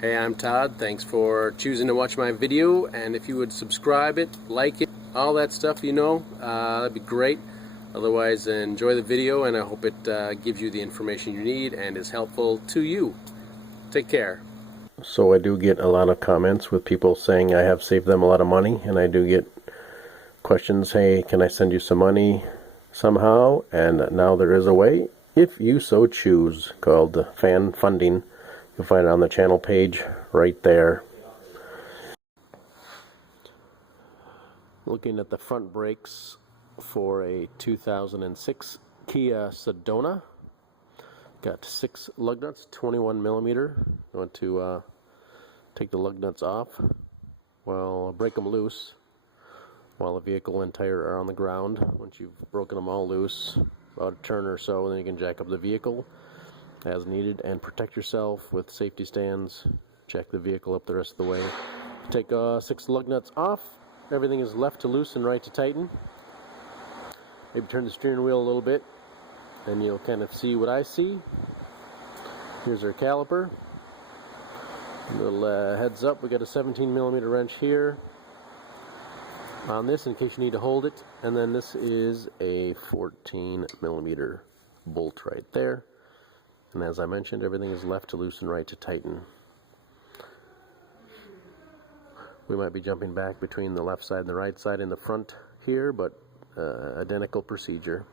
Hey, I'm Todd. Thanks for choosing to watch my video, and if you would subscribe it, like it, all that stuff, that'd be great. Otherwise, enjoy the video, and I hope it gives you the information you need and is helpful to you. Take care. So I do get a lot of comments with people saying I have saved them a lot of money, and I do get questions, hey, can I send you some money somehow? And now there is a way, if you so choose, called fan funding. You'll find it on the channel page right there. Looking at the front brakes for a 2006 Kia Sedona. Got 6 lug nuts, 21 millimeter. I want to take the lug nuts off. Well, break them loose while the vehicle and tire are on the ground. Once you've broken them all loose, about a turn or so, then you can jack up the vehicle as needed and protect yourself with safety stands. Jack the vehicle up the rest of the way. Take 6 lug nuts off. Everything is left to loosen, right to tighten. Maybe turn the steering wheel a little bit and you'll kind of see what I see. Here's our caliper. A little heads up, we got a 17 millimeter wrench here on this in case you need to hold it, and then this is a 14 millimeter bolt right there. And as I mentioned, everything is left to loosen, right to tighten. We might be jumping back between the left side and the right side in the front here, but identical procedure.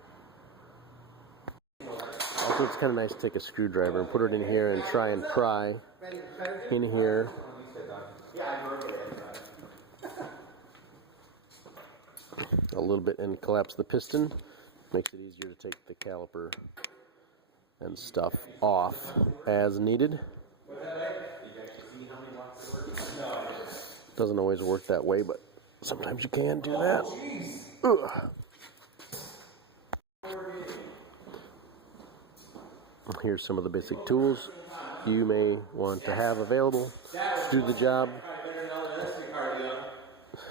Also, it's kind of nice to take a screwdriver and put it in here and try and pry in here. A little bit and collapse the piston. Makes it easier to take the caliper and stuff off as needed. Doesn't always work that way, but sometimes you can do that. Ugh. Here's some of the basic tools you may want to have available to do the job.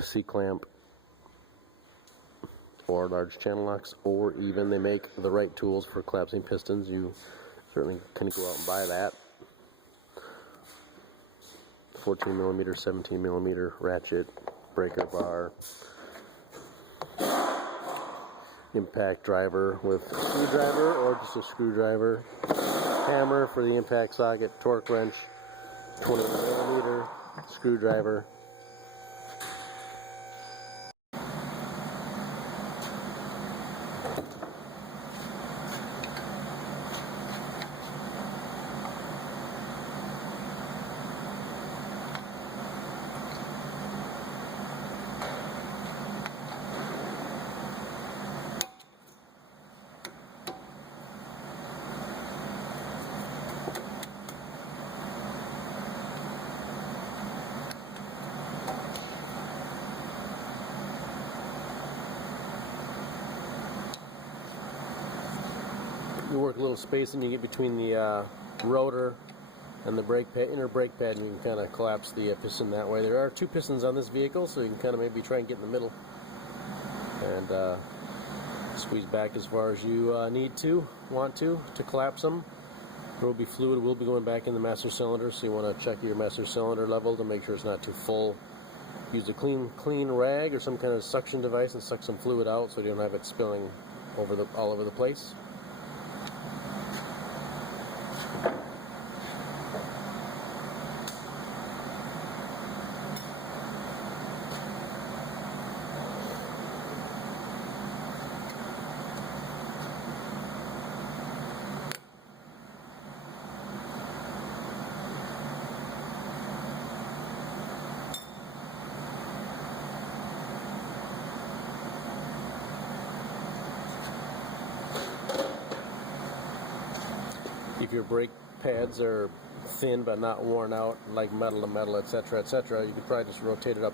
C-clamp or large channel locks, or even they make the right tools for collapsing pistons. You certainly can go out and buy that. 14 millimeter, 17 millimeter ratchet, breaker bar, impact driver with a screwdriver or just a screwdriver, hammer for the impact socket, torque wrench, 20 millimeter screwdriver. You work a little spacing you get between the rotor and the brake pad, inner brake pad, and you can kind of collapse the piston that way. There are 2 pistons on this vehicle, so you can kind of maybe try and get in the middle and squeeze back as far as you want to collapse them. There will be fluid will be going back in the master cylinder, so you want to check your master cylinder level to make sure it's not too full. Use a clean rag or some kind of suction device and suck some fluid out so you don't have it spilling all over the place. If your brake pads are thin but not worn out, like metal to metal, etc., etc., you could probably just rotate it up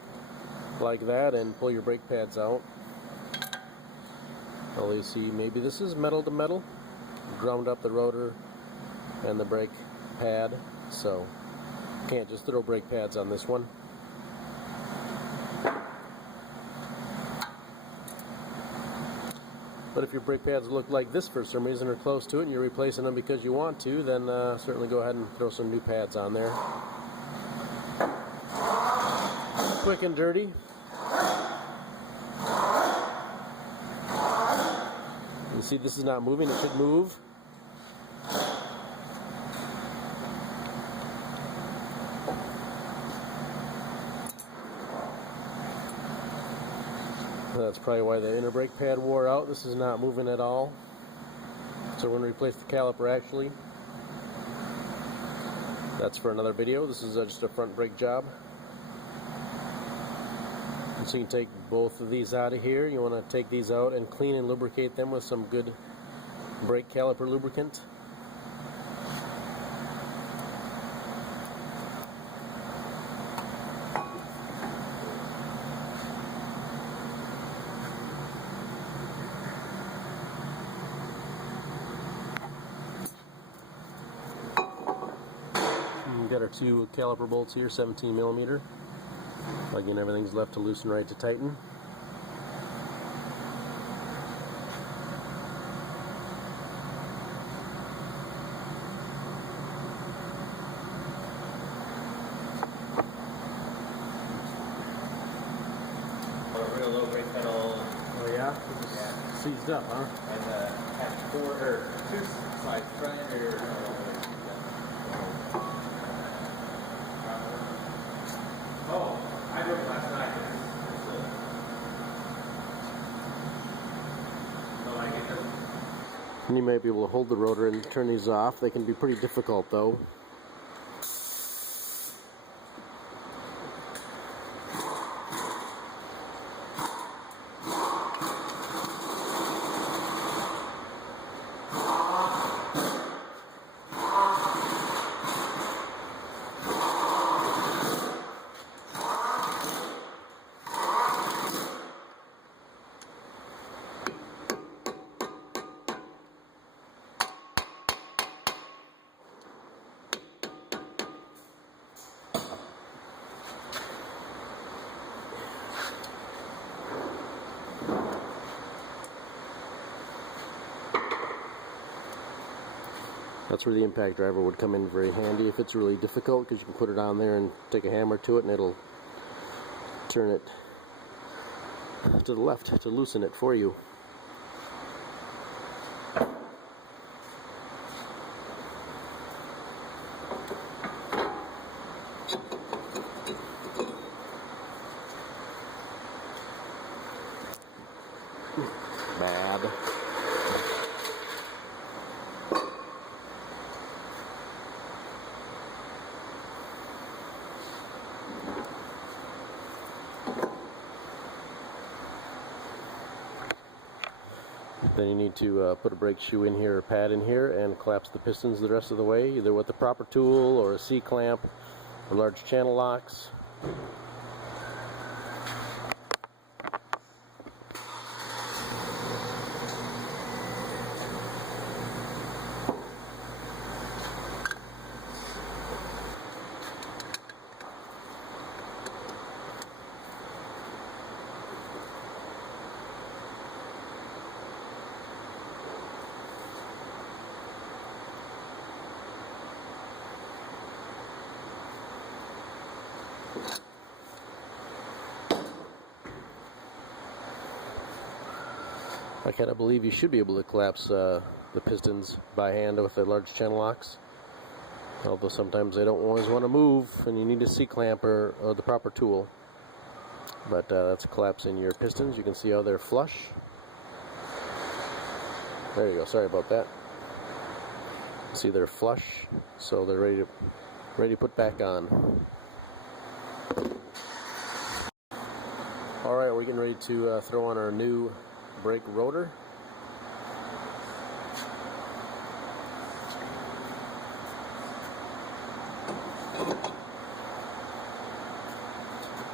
like that and pull your brake pads out. Well, you see, maybe this is metal to metal, ground up the rotor and the brake pad, so can't just throw brake pads on this one. But if your brake pads look like this for some reason or close to it and you're replacing them because you want to, then certainly go ahead and throw some new pads on there. quick and dirty. You see this is not moving, it should move. That's probably why the inner brake pad wore out. This is not moving at all. So we're going to replace the caliper actually. That's for another video. This is just a front brake job. So you can take both of these out of here. You want to take these out and clean and lubricate them with some good brake caliper lubricant. We've got our two caliper bolts here, 17 millimeter. Again, everything's left to loosen, right to tighten. A real low brake pedal. Oh yeah? Yeah. Seized up, huh? And have two sides front or oh, I drove it last night. And you might be able to hold the rotor and turn these off. They can be pretty difficult though. That's where the impact driver would come in very handy if it's really difficult, because you can put it on there and take a hammer to it and it'll turn it to the left to loosen it for you. Bad. Then you need to put a brake shoe in here or pad in here and collapse the pistons the rest of the way, either with a proper tool or a C-clamp or large channel locks. I kind of believe you should be able to collapse the pistons by hand with the large channel locks, although sometimes they don't always want to move and you need a C-clamp or the proper tool. But that's collapsing your pistons. You can see how they're flush. There you go, sorry about that. See, they're flush, so they're ready to put back on. Alright, we're getting ready to throw on our new brake rotor.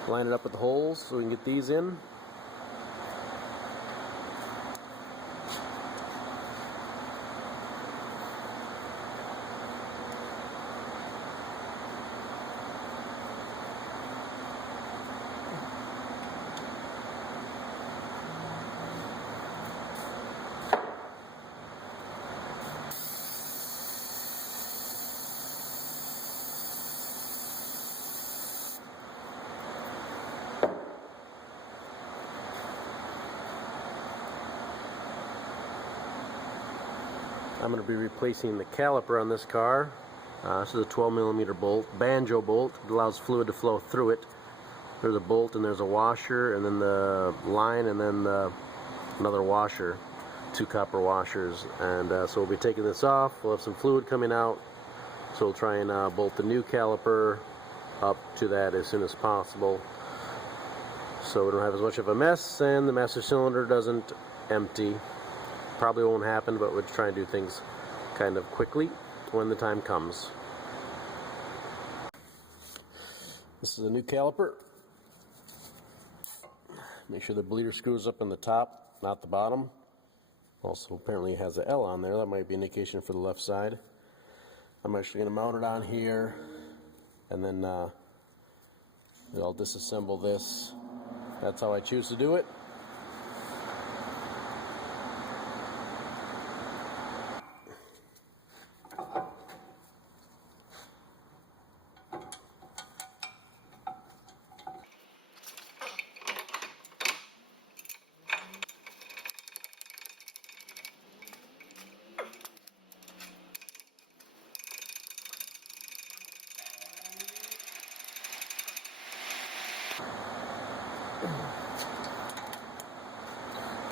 Line it up with the holes so we can get these in. I'm going to be replacing the caliper on this car. This is a 12mm bolt, banjo bolt. It allows fluid to flow through it. There's a bolt and there's a washer, and then the line, and then another washer, 2 copper washers. And so we'll be taking this off. We'll have some fluid coming out, so we'll try and bolt the new caliper up to that as soon as possible, so we don't have as much of a mess and the master cylinder doesn't empty. Probably won't happen, but we'll try and do things kind of quickly when the time comes. This is a new caliper. Make sure the bleeder screws up in the top, not the bottom. Also apparently it has an L on there. That might be an indication for the left side. I'm actually going to mount it on here, and then I'll disassemble this. That's how I choose to do it.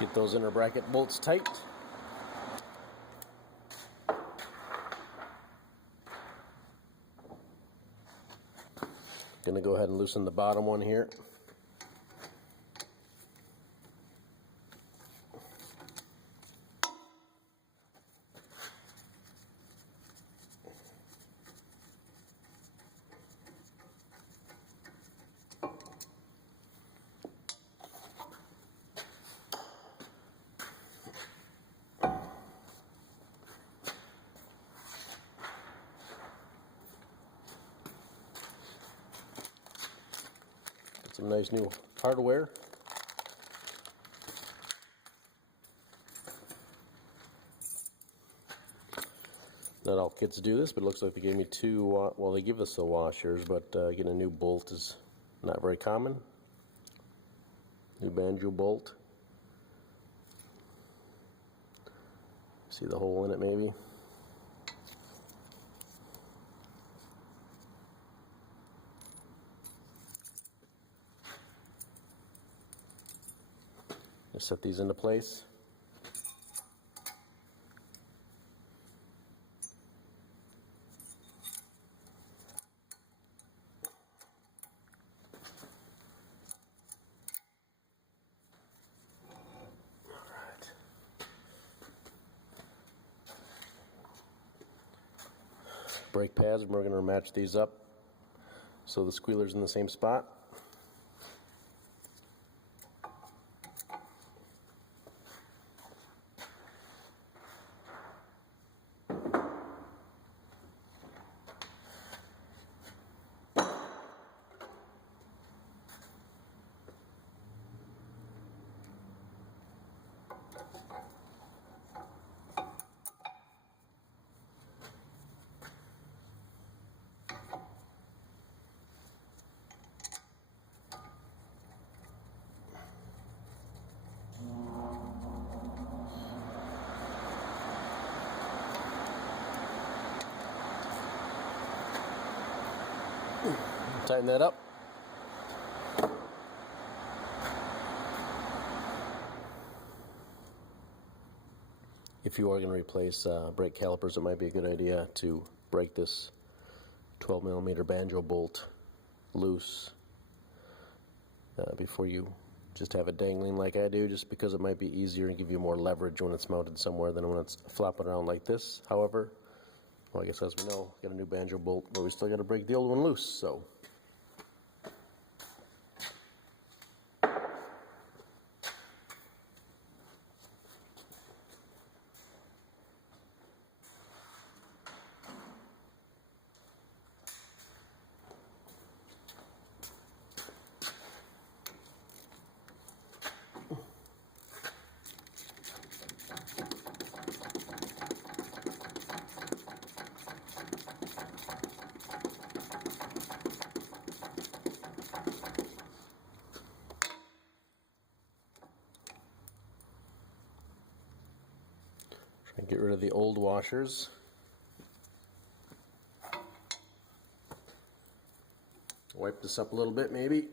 Get those inner bracket bolts tight. Gonna go ahead and loosen the bottom one here. Some nice new hardware. Not all kits do this, but it looks like they gave me 2, well, they give us the washers, but getting a new bolt is not very common. New banjo bolt. See the hole in it maybe? Just set these into place. Alright. Brake pads, we're going to match these up so the squealer's in the same spot. Tighten that up. If you are going to replace brake calipers, it might be a good idea to break this 12mm banjo bolt loose before you just have it dangling like I do, just because it might be easier and give you more leverage when it's mounted somewhere than when it's flopping around like this. However, well, I guess as we know, got a new banjo bolt, but we still got to break the old one loose, so. Get rid of the old washers. Wipe this up a little bit maybe.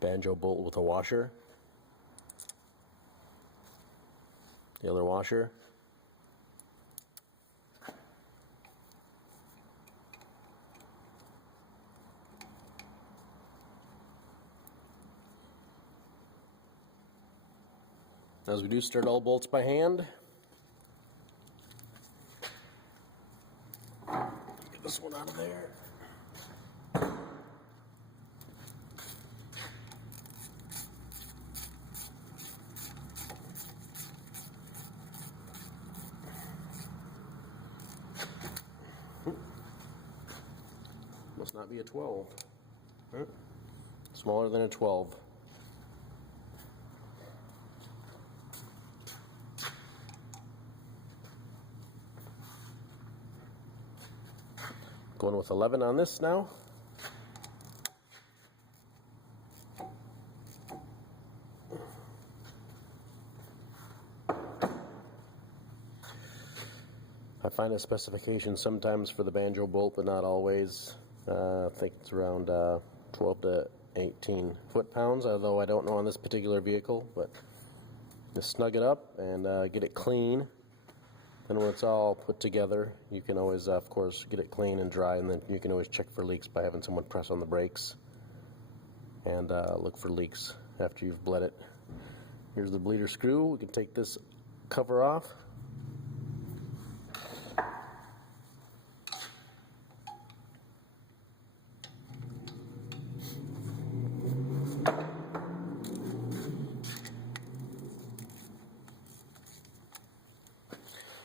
Banjo bolt with a washer. The other washer. As we do start all bolts by hand. Get this one out of there. Must not be a 12. Huh? Smaller than a 12. Going with 11 on this now. I find a specification sometimes for the banjo bolt, but not always. I think it's around 12 to 18 foot-pounds, although I don't know on this particular vehicle, but just snug it up and get it clean. Then when it's all put together, you can always, of course, get it clean and dry, and then you can always check for leaks by having someone press on the brakes and look for leaks after you've bled it. Here's the bleeder screw. We can take this cover off.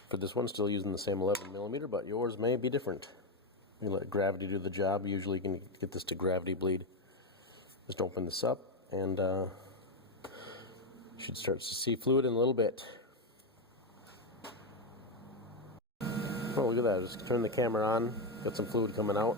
For this one, still using the same 11mm, but yours may be different. You let gravity do the job. Usually you can get this to gravity bleed. Just open this up and should start to see fluid in a little bit. Oh, look at that. Just turn the camera on. Got some fluid coming out.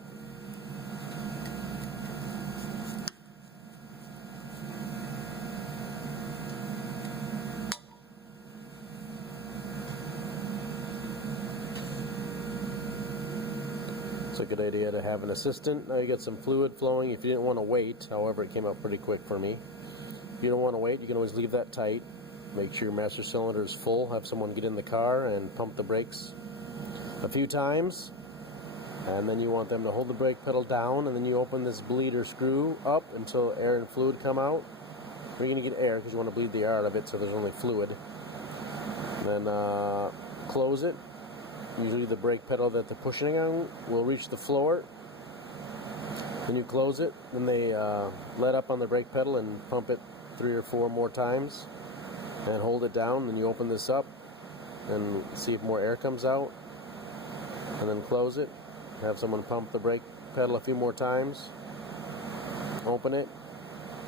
It's a good idea to have an assistant. Now you get some fluid flowing if you didn't want to wait. However, it came out pretty quick for me. If you don't want to wait, you can always leave that tight. Make sure your master cylinder is full. Have someone get in the car and pump the brakes a few times. And then you want them to hold the brake pedal down, and then you open this bleeder screw up until air and fluid come out. You're going to get air because you want to bleed the air out of it so there's only fluid. And then close it. Usually the brake pedal that they're pushing on will reach the floor. Then you close it, then they let up on the brake pedal and pump it 3 or 4 more times and hold it down. Then you open this up and see if more air comes out, and then close it. Have someone pump the brake pedal a few more times, open it,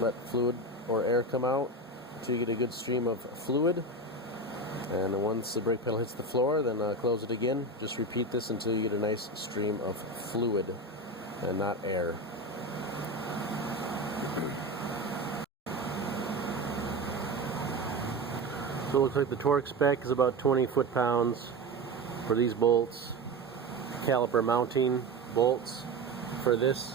let fluid or air come out so you get a good stream of fluid. And once the brake pedal hits the floor, then close it again. Just repeat this until you get a nice stream of fluid and not air. So it looks like the torque spec is about 20 foot-pounds for these bolts. Caliper mounting bolts for this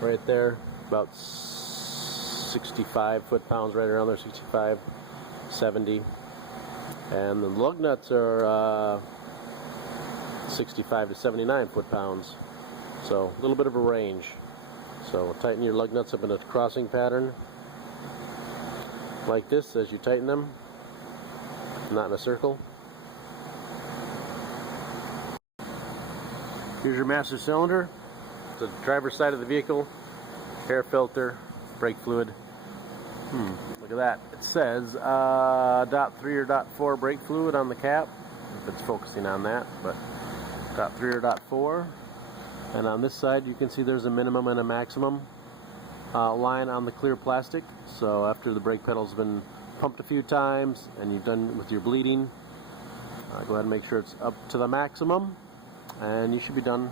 right there, about 65 foot-pounds, right around there, 65, 70. And the lug nuts are 65 to 79 foot-pounds, so a little bit of a range. So tighten your lug nuts up in a crossing pattern like this as you tighten them, not in a circle. Here's your master cylinder, the driver's side of the vehicle, air filter, brake fluid. Look at that. It says .3 or .4 brake fluid on the cap, if it's focusing on that, but .3 or .4. And on this side you can see there's a minimum and a maximum line on the clear plastic. So after the brake pedal's been pumped a few times and you've done with your bleeding, go ahead and make sure it's up to the maximum, and you should be done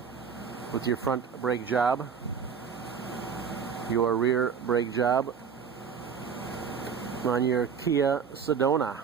with your front brake job. Your rear brake job on your Kia Sedona.